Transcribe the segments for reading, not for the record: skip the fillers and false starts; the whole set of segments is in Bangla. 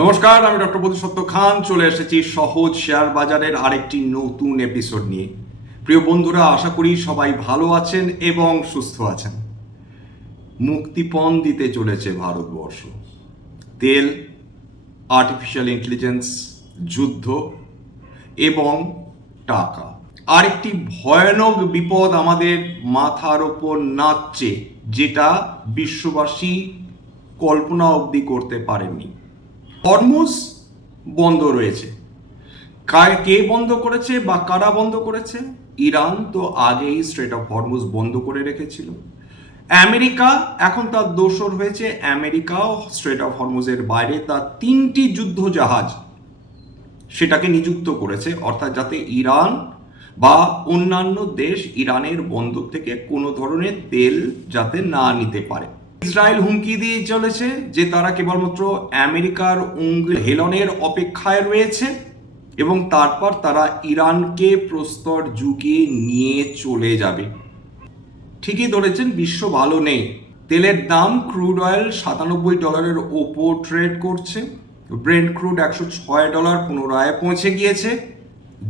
নমস্কার, আমি ডক্টর প্রদীপ খান চলে এসেছি সহজ শেয়ার বাজারের আরেকটি নতুন এপিসোড নিয়ে। প্রিয় বন্ধুরা, আশা করি সবাই ভালো আছেন এবং সুস্থ আছেন। মুক্তিপণ দিতে চলেছে ভারতবর্ষ। তেল, আর্টিফিশিয়াল ইন্টেলিজেন্স, যুদ্ধ এবং টাকা। আরেকটি ভয়ানক বিপদ আমাদের মাথার ওপর নাচছে, যেটা বিশ্ববাসী কল্পনা অবধি করতে পারেননি। হরমুজ বন্ধ রয়েছে। কে বন্ধ করেছে বা কারা বন্ধ করেছে? ইরান তো আগেই স্ট্রেট অফ হরমুজ বন্ধ করে রেখেছিল। আমেরিকা এখন তার দোসর হয়েছে। আমেরিকাও স্ট্রেট অফ হরমুজের বাইরে তার 3টি যুদ্ধ জাহাজ সেটাকে নিযুক্ত করেছে, অর্থাৎ যাতে ইরান বা অন্যান্য দেশ ইরানের বন্দর থেকে কোনো ধরনের তেল যাতে না নিতে পারে। ইসরায়েল হুমকি দিয়ে চলেছে যে তারা কেবলমাত্র আমেরিকার অঙ্গুল হেলনের অপেক্ষায় রয়েছে এবং তারপর তারা ইরানকে প্রস্তর যুগে নিয়ে চলে যাবে। ঠিকই ধরেছেন, বিশ্ব ভালো নেই। তেলের দাম, ক্রুড অয়েল $97 ওপর ট্রেড করছে। ব্রেন্ট ক্রুড $106 পুনরায় পৌঁছে গিয়েছে।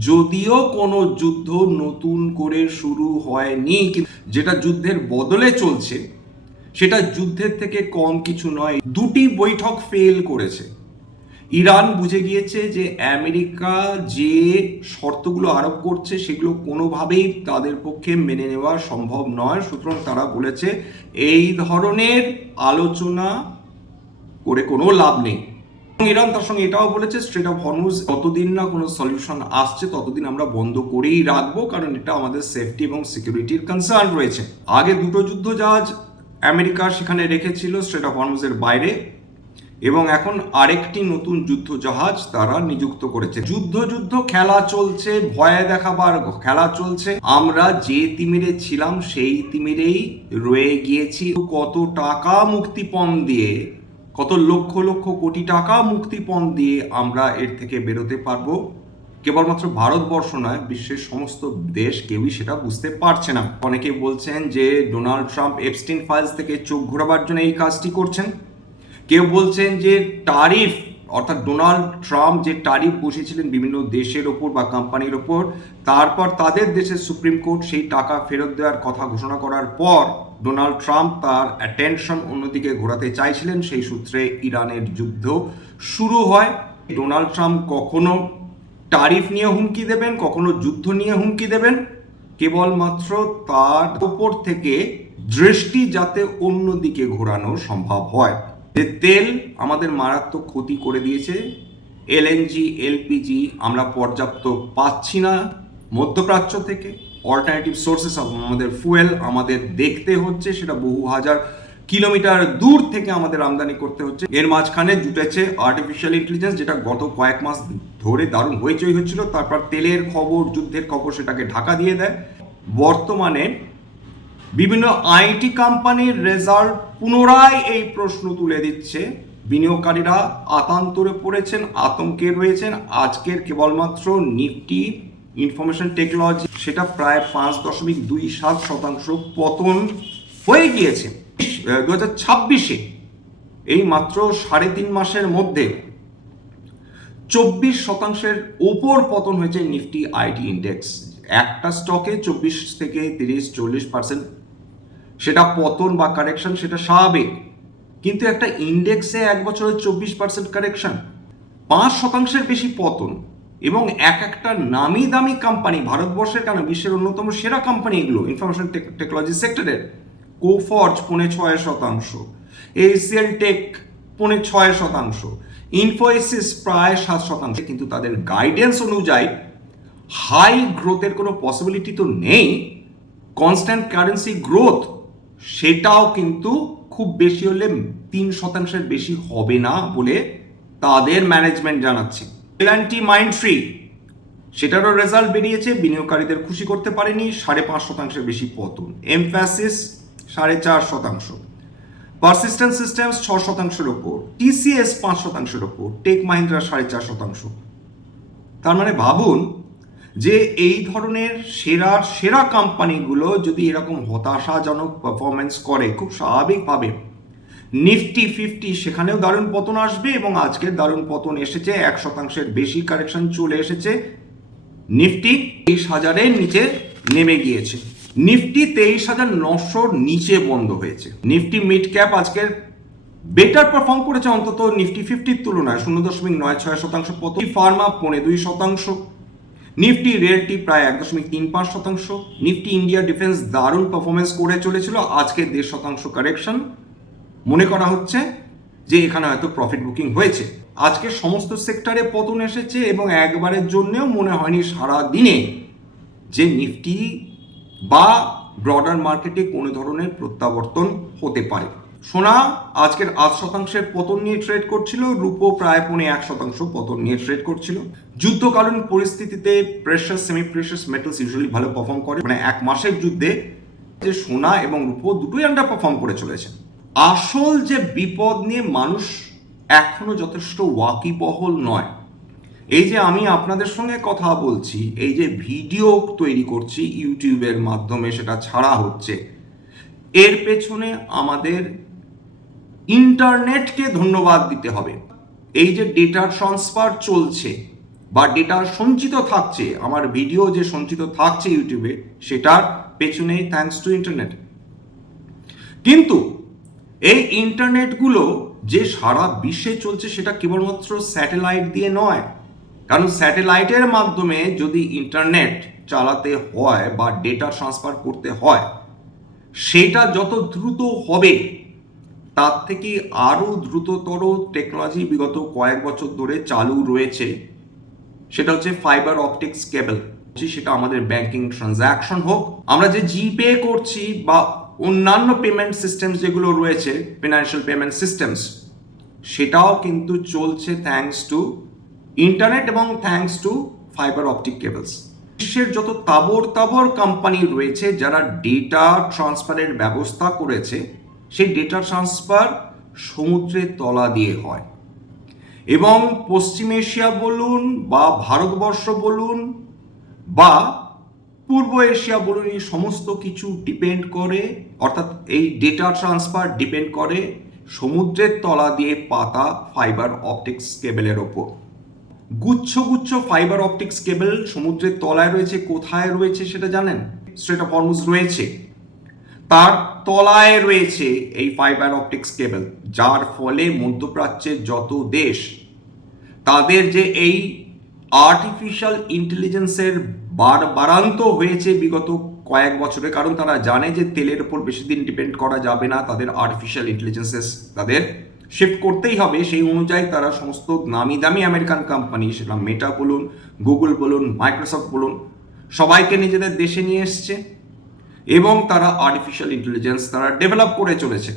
যদিও কোনো যুদ্ধ নতুন করে শুরু হয়নি, যেটা যুদ্ধের বদলে চলছে সেটা যুদ্ধের থেকে কম কিছু নয়। 2টি বৈঠক ফেল করেছে। ইরান বুঝে গিয়েছে যে আমেরিকা যে শর্তগুলো আরোপ করছে সেগুলো কোনোভাবেই তাদের পক্ষে মেনে নেওয়া সম্ভব নয়। সুতরাং তারা বলেছে এই ধরনের আলোচনা করে কোনো লাভ নেই। ইরান তার সঙ্গে এটাও বলেছে স্ট্রেট অফ হরমুজ যতদিন না কোনো সলিউশন আসছে ততদিন আমরা বন্ধ করেই রাখবো, কারণ এটা আমাদের সেফটি এবং সিকিউরিটির কনসার্ন রয়েছে। আগে 2টো যুদ্ধ জাহাজ আমেরিকা সেখানে রেখেছিল স্ট্রেট অফ হরমুজের বাইরে, এবং এখন আরেকটি নতুন যুদ্ধ জাহাজ তারা নিযুক্ত করেছে। যুদ্ধ খেলা চলছে, ভয় দেখাবার খেলা চলছে। আমরা যে তিমিরে ছিলাম সেই তিমিরেই রয়ে গিয়েছি। কত টাকা মুক্তিপণ দিয়ে, কত লক্ষ লক্ষ কোটি টাকা মুক্তিপণ দিয়ে আমরা এর থেকে বেরোতে পারবো? কেবলমাত্র ভারতবর্ষ নয়, বিশ্বের সমস্ত দেশ কেউই সেটা বুঝতে পারছে না। অনেকে বলছেন যে ডোনাল্ড ট্রাম্প এপস্টিন ফাইলস থেকে চোখ ঘোরাবার জন্য এই কাজটি করছেন। কেউ বলছেন যে ট্যারিফ, অর্থাৎ ডোনাল্ড ট্রাম্প যে ট্যারিফ বসিয়েছিলেন বিভিন্ন দেশের ওপর বা কোম্পানির ওপর, তারপর তাদের দেশের সুপ্রিম কোর্ট সেই টাকা ফেরত দেওয়ার কথা ঘোষণা করার পর ডোনাল্ড ট্রাম্প তার অ্যাটেনশন অন্যদিকে ঘোরাতে চাইছিলেন। সেই সূত্রে ইরানের যুদ্ধ শুরু হয়। ডোনাল্ড ট্রাম্প কখনো ট্যারিফ নিয়ে হুমকি দেবেন, কখনো যুদ্ধ নিয়ে হুমকি দেবেন, কেবলমাত্র তার উপর থেকে দৃষ্টি যাতে অন্যদিকে ঘোরানো সম্ভব হয়। যে তেল আমাদের মারাত্মক ক্ষতি করে দিয়েছে। এলএনজি, এলপিজি আমরা পর্যাপ্ত পাচ্ছি না মধ্যপ্রাচ্য থেকে। অল্টারনেটিভ সোর্সেস অফ আমাদের ফুয়েল আমাদের দেখতে হচ্ছে, সেটা বহু হাজার কিলোমিটার দূর থেকে আমাদের আমদানি করতে হচ্ছে। এর মাঝখানে জুটেছে আর্টিফিশিয়াল ইন্টেলিজেন্স, যেটা গত কয়েক মাস ধরে দারুণ হইচই হচ্ছিল। তারপর তেলের খবর, যুদ্ধের খবর সেটাকে ঢাকা দিয়ে দেয়। বর্তমানে বিভিন্ন আইটি কোম্পানির রেজাল্ট পুনরায় এই প্রশ্ন তুলে দিচ্ছে। বিনিয়োগকারীরা আতান্তরে পড়েছেন, আতঙ্কে রয়েছেন। আজকের কেবলমাত্র নিফটি ইনফরমেশন টেকনোলজি সেটা প্রায় 5.27% পতন হয়ে গিয়েছে। 2026-এ এই মাত্র 3.5 মাসের মধ্যে 24% ওপর পতন হয়েছে নিফটি আইটি ইন্ডেক্স। একটা স্টকে 24 থেকে 30-40% সেটা পতন বা কারেকশন, সেটা স্বাভাবিক। কিন্তু একটা ইন্ডেক্সে এক বছরে 24% কারেকশন, 5% বেশি পতন, এবং একটা নামি দামি কোম্পানি, ভারতবর্ষের কেন বিশ্বের অন্যতম সেরা কোম্পানি এগুলো ইনফরমেশন টেকনোলজি সেক্টরের, কোফর্জ 5.6%, এসিএল টেক 5.6%, ইনফোসিস প্রায় 7%। কিন্তু তাদের গাইডেন্স অনুযায়ী হাই গ্রোথের কোনো পসিবিলিটি তো নেই। কনস্ট্যান্ট কারেন্সি গ্রোথ সেটাও কিন্তু খুব বেশি হলে 3%-এর বেশি হবে না বলে তাদের ম্যানেজমেন্ট জানাচ্ছে। এলএনটি মাইন্ডট্রি সেটারও রেজাল্ট বেরিয়েছে, বিনিয়োগকারীদের খুশি করতে পারেনি, 5.5%-এর বেশি পতন। এমফ্যাসিস 4.5%, পারসিস্টেন্ট সিস্টেমস 6%-এর ওপর, টিসিএস 5%-এর ওপর, টেক মাহিন্দ্রা 4.5%। তার মানে ভাবুন যে এই ধরনের সেরা কোম্পানিগুলো যদি এরকম হতাশাজনক পারফরমেন্স করে, খুব স্বাভাবিকভাবে নিফটি 50 সেখানেও দারুণ পতন আসবে এবং আজকের দারুণ পতন এসেছে, 1% বেশি কারেকশন চলে এসেছে। নিফটি 23,000-এর নিচে নেমে গিয়েছে। নিফটি 23,900-র নিচে বন্ধ হয়েছে। নিফটি মিড ক্যাপ আজকের বেটার পারফর্ম করেছে অন্তত নিফটি 50-র তুলনায়, 0.96% পতন। ফার্মা 2.2%, নিফটি রিয়েলটি প্রায় 1.35%, নিফটি ইন্ডিয়া ডিফেন্স দারুণ পারফরমেন্স করে চলেছিল, আজকে 1.5% কারেকশন। মনে করা হচ্ছে যে এখানে হয়তো প্রফিট বুকিং হয়েছে। আজকে সমস্ত সেক্টরে পতন এসেছে এবং একবারের জন্যও মনে হয়নি সারা দিনে যে নিফটি বা ব্রডার মার্কেটে কোনো ধরনের প্রত্যাবর্তন হতে পারে। সোনা আজকের 8% পতন নিয়ে ট্রেড করছিল, রূপো প্রায় 1% পতন নিয়ে ট্রেড করছিল। যুদ্ধকালীন পরিস্থিতিতে precious semi precious metals usually ভালো পারফর্ম করে, মানে এক মাসের যুদ্ধে যে সোনা এবং রূপো দুটোই আন্ডার পারফর্ম করে চলেছে। আসল যে বিপদ নিয়ে মানুষ এখনো যথেষ্ট ওয়াকিবহল নয়। এই যে আমি আপনাদের সঙ্গে কথা বলছি, এই যে ভিডিও তৈরি করছি ইউটিউবের মাধ্যমে, সেটা ছাড়া হচ্ছে, এর পেছনে আমাদের ইন্টারনেটকে ধন্যবাদ দিতে হবে। এই যে ডেটা ট্রান্সফার চলছে বা ডেটা সঞ্চিত থাকছে, আমার ভিডিও যে সঞ্চিত থাকছে ইউটিউবে, সেটার পেছনেই থ্যাঙ্কস টু ইন্টারনেট। কিন্তু এই ইন্টারনেটগুলো যে সারা বিশ্বে চলছে সেটা কেবলমাত্র স্যাটেলাইট দিয়ে নয়, কারণ স্যাটেলাইটের মাধ্যমে যদি ইন্টারনেট চালাতে হয় বা ডেটা ট্রান্সফার করতে হয়, সেটা যত দ্রুত হবে তার থেকে আরও দ্রুততর টেকনোলজি বিগত কয়েক বছর ধরে চালু রয়েছে, সেটা হচ্ছে ফাইবার অপটিক্স কেবল। সেটা আমাদের ব্যাংকিং ট্রানজ্যাকশন হোক, আমরা যে জিপে করছি বা অন্যান্য পেমেন্ট সিস্টেমস যেগুলো রয়েছে, ফিনান্সিয়াল পেমেন্ট সিস্টেমস, সেটাও কিন্তু চলছে থ্যাঙ্কস টু ইন্টারনেট এবং thanks to fibre optic cables. বিশ্বের যত তাবর কোম্পানি রয়েছে যারা ডেটা ট্রান্সফারের ব্যবস্থা করেছে, সেই ডেটা ট্রান্সফার সমুদ্রের তলা দিয়ে হয় এবং পশ্চিম এশিয়া বলুন বা ভারতবর্ষ বলুন বা পূর্ব এশিয়া বলুন, এই সমস্ত কিছু ডিপেন্ড করে, অর্থাৎ এই ডেটা ট্রান্সফার ডিপেন্ড করে সমুদ্রের তলা দিয়ে পাতা ফাইবার অপটিক্স কেবলের ওপর। গুচ্ছ গুচ্ছ ফাইবার অপটিক্স কেবল সমুদ্রের তলায় রয়েছে। কোথায় রয়েছে সেটা জানেন? স্ট্রেট অফ হরমুজ রয়েছে, তার তলায় রয়েছে এই ফাইবার অপটিক্স কেবল, যার ফলে মধ্যপ্রাচ্যের যত দেশ তাদের যে এই আর্টিফিশিয়াল ইন্টেলিজেন্সের বাড়ান্ত হয়েছে বিগত কয়েক বছরে, কারণ তারা জানে যে তেলের উপর বেশি দিন ডিপেন্ড করা যাবে না, তাদের আর্টিফিশিয়াল ইন্টেলিজেন্সেস তাদের শিফট করতেই হবে। সেই অনুযায়ী তারা সমস্ত নামি দামি আমেরিকান কোম্পানি, সেটা মেটা বলুন, গুগল বলুন, মাইক্রোসফট বলুন, সবাইকে নিজেদের দেশে নিয়ে এসছে এবং তারা আর্টিফিশিয়াল ইন্টেলিজেন্স তারা ডেভেলপ করে চলেছে।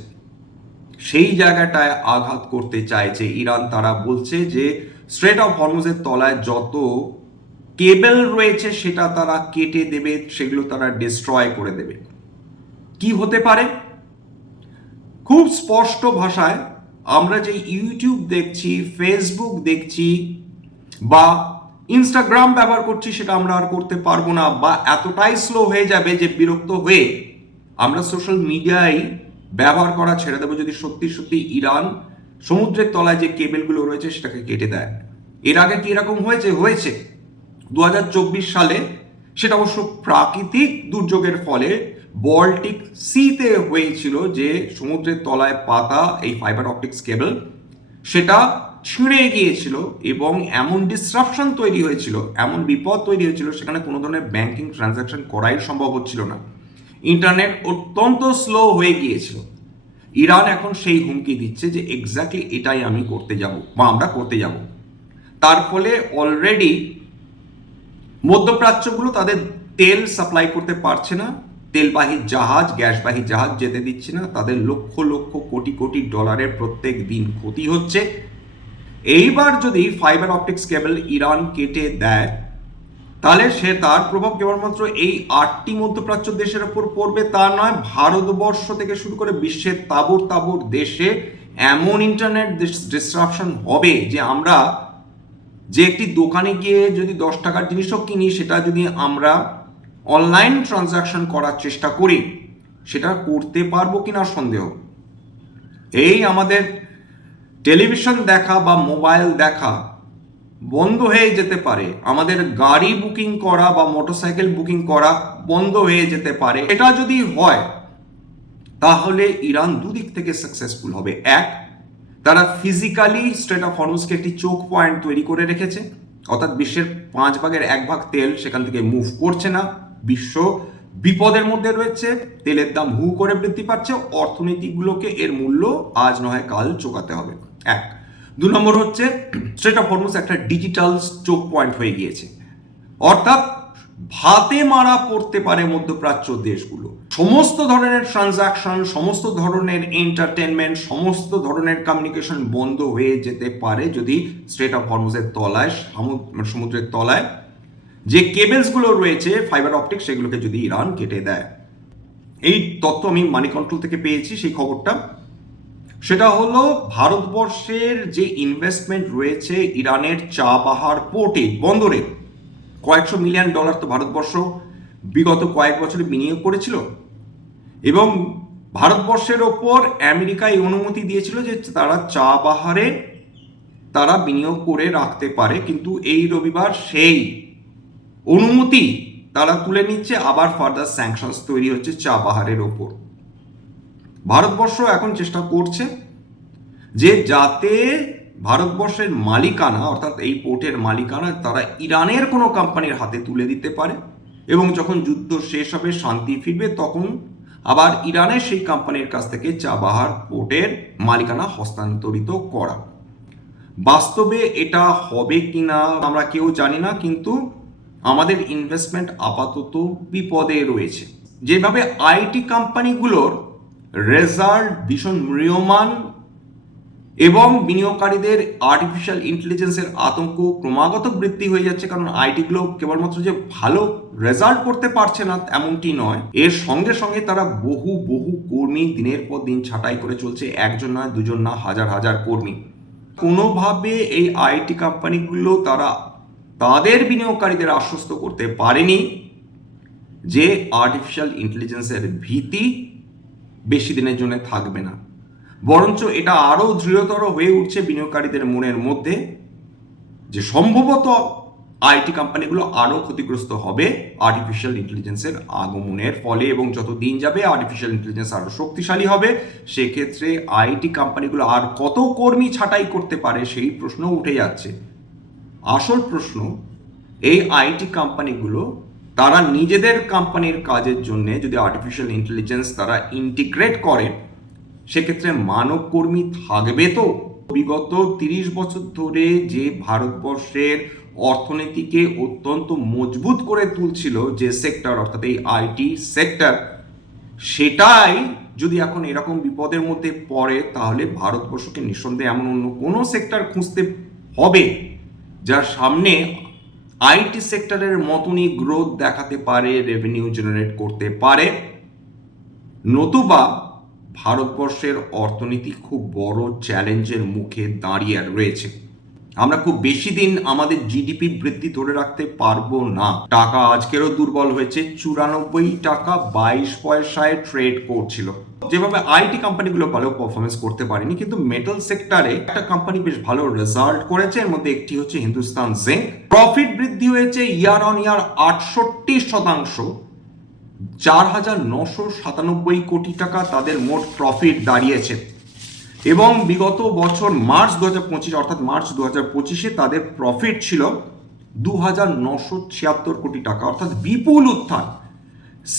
সেই জায়গাটায় আঘাত করতে চাইছে ইরান। তারা বলছে যে স্ট্রেট অফ হরমুজের তলায় যত কেবল রয়েছে সেটা তারা কেটে দেবে, সেগুলো তারা ডিস্ট্রয় করে দেবে। কি হতে পারে? খুব স্পষ্ট ভাষায় আমরা যে ইউটিউব দেখছি, ফেসবুক দেখছি বা ইনস্টাগ্রাম ব্যবহার করছি, সেটা আমরা আর করতে পারবো না, বা এতটাই স্লো হয়ে যাবে যে বিরক্ত হয়ে আমরা সোশ্যাল মিডিয়ায় ব্যবহার করা ছেড়ে দেবো যদি সত্যি সত্যি ইরান সমুদ্রের তলায় যে কেবলগুলো রয়েছে সেটাকে কেটে দেয়। এর আগে কি এরকম হয়েছে 2024 সালে, সেটা অবশ্য প্রাকৃতিক দুর্যোগের ফলে বল্টিক সিতে হয়েছিল, যে সমুদ্রের তলায় পাতা এই ফাইবার অপটিক্স কেবল সেটা ছিঁড়ে গিয়েছিল এবং এমন ডিসরাপশন তৈরি হয়েছিল, এমন বিপদ তৈরি হয়েছিল, সেখানে কোনো ধরনের ব্যাংকিং ট্রানজাকশন করাই সম্ভব হচ্ছিল না, ইন্টারনেট অত্যন্ত স্লো হয়ে গিয়েছিল। ইরান এখন সেই হুমকি দিচ্ছে যে এক্স্যাক্টলি এটাই আমি করতে যাব বা আমরা করতে যাব। তার ফলে অলরেডি মধ্যপ্রাচ্যগুলো তাদের তেল সাপ্লাই করতে পারছে না, তেলবাহী জাহাজ, গ্যাসবাহী জাহাজ যেতে দিচ্ছে না, তাদের লক্ষ লক্ষ কোটি কোটি ডলারের প্রত্যেক দিন ক্ষতি হচ্ছে। এইবার যদি ফাইবার অপটিক্স কেবল ইরান কেটে দেয়, তাহলে তার প্রভাব কেবলমাত্র এই 8টি মধ্যপ্রাচ্য দেশের উপর পড়বে তা নয়, ভারতবর্ষ থেকে শুরু করে বিশ্বের তাবর দেশে এমন ইন্টারনেট ডিসরাপশন হবে যে আমরা যে একটি দোকানে গিয়ে যদি 10 টাকার জিনিসও কিনি, সেটা যদি আমরা অনলাইন ট্রানজাকশন করার চেষ্টা করি, সেটা করতে পারবো কিনা সন্দেহ। এই আমাদের টেলিভিশন দেখা বা মোবাইল দেখা বন্ধ হয়ে যেতে পারে, আমাদের গাড়ি বুকিং করা বা মোটরসাইকেল বুকিং করা বন্ধ হয়ে যেতে পারে। এটা যদি হয় তাহলে ইরান দুদিক থেকে সাকসেসফুল হবে। এক, তারা ফিজিক্যালি স্ট্রেট অফ হরমুজকে একটি চোখ পয়েন্ট তৈরি করে রেখেছে, অর্থাৎ বিশ্বের 5 ভাগের 1 ভাগ তেল সেখান থেকে মুভ করছে না, বিশ্ব বিপদের মধ্যে রয়েছে, তেলের দাম হু করে বৃদ্ধি পাচ্ছে, অর্থনীতিগুলোকে এর মূল্য আজ নয় কাল চোকাতে হবে। এক। 2 নম্বর হচ্ছে স্ট্রেট অফ হরমুজ একটা ডিজিটাল চোক পয়েন্ট হয়ে গিয়েছে, অর্থাৎ ভাতে মারা পড়তে পারে মধ্যপ্রাচ্য দেশগুলো। সমস্ত ধরনের ট্রানজাকশন, সমস্ত ধরনের এন্টারটেনমেন্ট, সমস্ত ধরনের কমিউনিকেশন বন্ধ হয়ে যেতে পারে যদি স্ট্রেট অফ হরমুজের তলায়, সমুদ্রের তলায় যে কেবেলসগুলো রয়েছে ফাইবার অপটিক, সেগুলোকে যদি ইরান কেটে দেয়। এই তথ্য আমি মানি কন্ট্রোল থেকে পেয়েছি, সেই খবরটা। সেটা হলো ভারতবর্ষের যে ইনভেস্টমেন্ট রয়েছে ইরানের চাবাহার পোর্টে, বন্দরে, কয়েকশো মিলিয়ন ডলার তো ভারতবর্ষ বিগত কয়েক বছরে বিনিয়োগ করেছিল, এবং ভারতবর্ষের ওপর আমেরিকা এই অনুমতি দিয়েছিল যে তারা চাবাহারে তারা বিনিয়োগ করে রাখতে পারে, কিন্তু এই রবিবার সেই অনুমতি তারা তুলে নিচ্ছে, আবার ফার্দার স্যাংশনস তৈরি হচ্ছে চাবাহারের ওপর। ভারতবর্ষ এখন চেষ্টা করছে যে যাতে ভারতবর্ষের মালিকানা, অর্থাৎ এই পোর্টের মালিকানা তারা ইরানের কোনো কোম্পানির হাতে তুলে দিতে পারে, এবং যখন যুদ্ধ শেষ হবে, শান্তি ফিরবে, তখন আবার ইরানের সেই কোম্পানির কাছ থেকে চাবাহার পোর্টের মালিকানা হস্তান্তরিত করা। বাস্তবে এটা হবে কিনা আমরা কেউ জানি না, কিন্তু আমাদের ইনভেস্টমেন্ট আপাতত বিপদে রয়েছে। যেভাবে আইটি কোম্পানিগুলোর রেজাল্ট ভীষণ ম্রিয়মাণ এবং বিনিয়োগকারীদের আর্টিফিশিয়াল ইন্টেলিজেন্সের আতঙ্ক ক্রমাগত বৃদ্ধি হয়ে যাচ্ছে, কারণ আইটিগুলো কেবলমাত্র যে ভালো রেজাল্ট করতে পারছে না এমনটি নয়, এর সঙ্গে সঙ্গে তারা বহু বহু কর্মী দিনের পর দিন ছাঁটাই করে চলছে, একজন নয়, দুজন না, হাজার হাজার কর্মী। কোনোভাবে এই আইটি কোম্পানিগুলো তারা তাদের বিনিয়োগকারীদের আশ্বস্ত করতে পারেনি যে আর্টিফিশিয়াল ইন্টেলিজেন্সের ভীতি বেশি দিনের জন্য থাকবে না, বরঞ্চ এটা আরও দৃঢ়তর হয়ে উঠছে বিনিয়োগকারীদের মনের মধ্যে যে সম্ভবত আইটি কোম্পানিগুলো আরও ক্ষতিগ্রস্ত হবে আর্টিফিশিয়াল ইন্টেলিজেন্সের আগমনের ফলে, এবং যত দিন যাবে আর্টিফিশিয়াল ইন্টেলিজেন্স আরও শক্তিশালী হবে, সেক্ষেত্রে আইটি কোম্পানিগুলো আর কত কর্মী ছাঁটাই করতে পারে সেই প্রশ্ন উঠে যাচ্ছে। আসল প্রশ্ন, এই আইটি কোম্পানিগুলো তারা নিজেদের কোম্পানির কাজের জন্য যদি আর্টিফিশিয়াল ইন্টেলিজেন্স তারা ইন্টিগ্রেট করে, সেক্ষেত্রে মানব কর্মী থাকবে তো? বিগত 30 বছর ধরে যে ভারতবর্ষের অর্থনীতিকে অত্যন্ত মজবুত করে তুলছিল যে সেক্টর, অর্থাৎ এই আইটি সেক্টর, সেটাই যদি এখন এরকম বিপদের মধ্যে পড়ে, তাহলে ভারতবর্ষকে নিঃসন্দেহে এমন অন্য কোনো সেক্টর খুঁজতে হবে যার সামনে আইটি সেক্টরের মতনই গ্রোথ দেখাতে পারে, রেভিনিউ জেনারেট করতে পারে, নতুবা ভারতবর্ষের অর্থনীতি খুব বড় চ্যালেঞ্জের মুখে দাঁড়িয়ে রয়েছে। আমরা খুব বেশি দিন আমাদের জিডিপি বৃদ্ধি ধরে রাখতে পারবো না। টাকা আজকেরও দুর্বল হয়েছে, 94 টাকা 22 পয়সায় ট্রেড করছিল। যেভাবে আইটি কোম্পানিগুলো ভালো পারফরমেন্স করতে পারেনি, কিন্তু মেটাল সেক্টরে একটা কোম্পানি বেশ ভালো রেজাল্ট করেছে, এর মধ্যে একটি হচ্ছে হিন্দুস্তান জিঙ্ক। প্রফিট বৃদ্ধি হয়েছে ইয়ার অন ইয়ার 68%, 4,997 কোটি টাকা তাদের মোট প্রফিট দাঁড়িয়েছে, এবং বিগত বছর মার্চ 2025 অর্থাৎ মার্চ 2025-এ তাদের প্রফিট ছিল 2,976 কোটি টাকা, অর্থাৎ বিপুল উত্থান।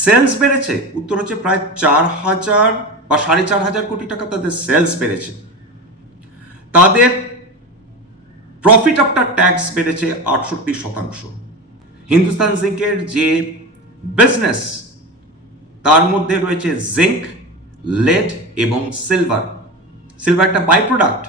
সেলস বেড়েছে, উত্তর হচ্ছে প্রায় 4,000 বা 4,500 কোটি টাকা তাদের সেলস বেড়েছে। তাদের প্রফিট আফটার ট্যাক্স বেড়েছে 68%। হিন্দুস্তান জিঙ্কের যে বিজনেস, তার মধ্যে রয়েছে জিঙ্ক, লেড এবং সিলভার। সিলভার একটা বাই প্রোডাক্ট,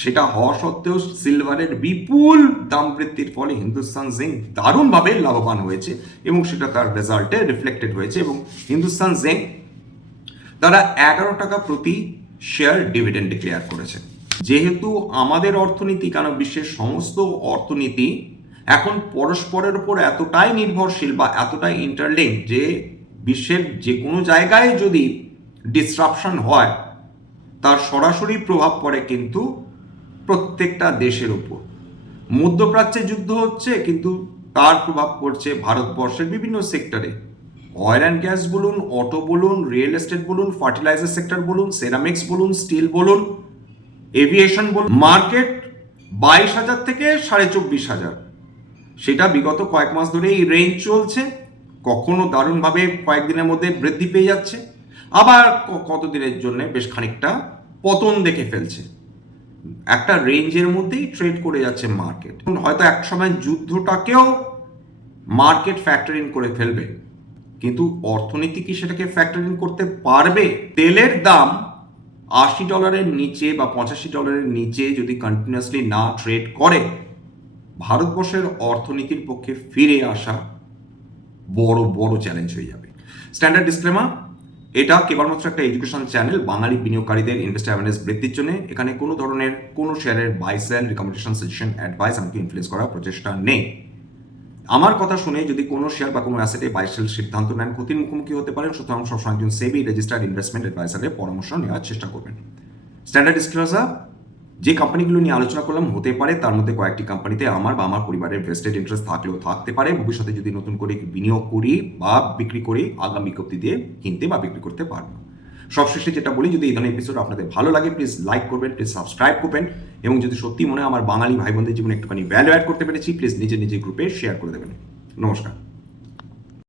সেটা হওয়া সত্ত্বেও সিলভারের বিপুল দাম বৃদ্ধির ফলে হিন্দুস্তান জিঙ্ক দারুণভাবে লাভবান হয়েছে, এবং সেটা তার রেজাল্টে রিফ্লেক্টেড হয়েছে। এবং হিন্দুস্তান জিঙ্ক তারা 11 টাকা প্রতি শেয়ার ডিভিডেন্ড ডিক্লেয়ার করেছে। যেহেতু আমাদের অর্থনীতি, কেন বিশ্বের সমস্ত অর্থনীতি এখন পরস্পরের উপর এতটাই নির্ভরশীল বা এতটাই ইন্টারলিঙ্ক যে বিশ্বের যে কোনো জায়গায় যদি ডিসরাপশন হয়, তার সরাসরি প্রভাব পড়ে কিন্তু প্রত্যেকটা দেশের উপর। মধ্যপ্রাচ্যে যুদ্ধ হচ্ছে, কিন্তু তার প্রভাব পড়ছে ভারতবর্ষের বিভিন্ন সেক্টরে। অয়েল অ্যান্ড গ্যাস বলুন, অটো বলুন, রিয়েল এস্টেট বলুন, ফার্টিলাইজার সেক্টর বলুন, সেরামিক্স বলুন, স্টিল বলুন, এভিয়েশন বলুন। মার্কেট 22,000 থেকে 24,500, সেটা বিগত কয়েক মাস ধরে এই রেঞ্জ চলছে। কখনো দারুণভাবে কয়েকদিনের মধ্যে বৃদ্ধি পেয়ে যাচ্ছে, আবার কতদিনের জন্য বেশ খানিকটা পতন দেখে ফেলছে। একটা রেঞ্জের মধ্যেই ট্রেড করে যাচ্ছে মার্কেট। হয়তো এক সময় যুদ্ধটাকেও মার্কেট ফ্যাক্টর ইন করে ফেলবে, কিন্তু অর্থনীতি কি সেটাকে ফ্যাক্টর ইন করতে পারবে? তেলের দাম $80 নিচে বা $85 নিচে যদি কন্টিনিউয়াসলি না ট্রেড করে, ভারতবর্ষের অর্থনীতির পক্ষে ফিরে আসা বড় বড় চ্যালেঞ্জ হয়ে যাবে। স্ট্যান্ডার্ড ডিসক্লেমার, এটা কেবলমাত্র একটা এডুকেশন চ্যানেল বাঙালি বিনিয়োগকারীদের ইনভেস্টার অ্যাওয়ারনেস বৃদ্ধির জন্য। এখানে কোনো ধরনের কোনো শেয়ারের buy sell, recommendation, suggestion, advice আমাকে ইনফ্লুয়েন্স করার প্রচেষ্টা নেই। আমার কথা শুনে যদি কোনো শেয়ার বা কোনো অ্যাসেটে বাই সেল সিদ্ধান্ত নেন, ক্ষতির মুখোমুখি হতে পারেন। সুতরাং সবসময় একজন সেবি রেজিস্টার্ড ইনভেস্টমেন্ট অ্যাডভাইসারের পরামর্শ নেওয়ার চেষ্টা করবেন। স্ট্যান্ডার্ড ডিসক্লোজার, যে কোম্পানিগুলো নিয়ে আলোচনা করলাম, হতে পারে তার মধ্যে কয়েকটি কোম্পানিতে আমার বা আমার পরিবারের ভেস্টেড ইন্টারেস্ট থাকলেও থাকতে পারে। ভবিষ্যতে যদি নতুন করে বিনিয়োগ করি বা বিক্রি করি, আগাম বিজ্ঞপ্তি দিয়ে কিনতে বা বিক্রি করতে পারবো। সবশেষে যেটা বলি, যদি এই ধরনের এপিসোড আপনাদের ভালো লাগে, প্লিজ লাইক করবেন, প্লিজ সাবস্ক্রাইব করবেন, এবং যদি সত্যি মনে হয় আমার বাঙালি ভাই বোনদের জীবনে একটুখানি ভ্যালু অ্যাড করতে পেরেছি, প্লিজ নিজের গ্রুপে শেয়ার করে দেবেন। নমস্কার।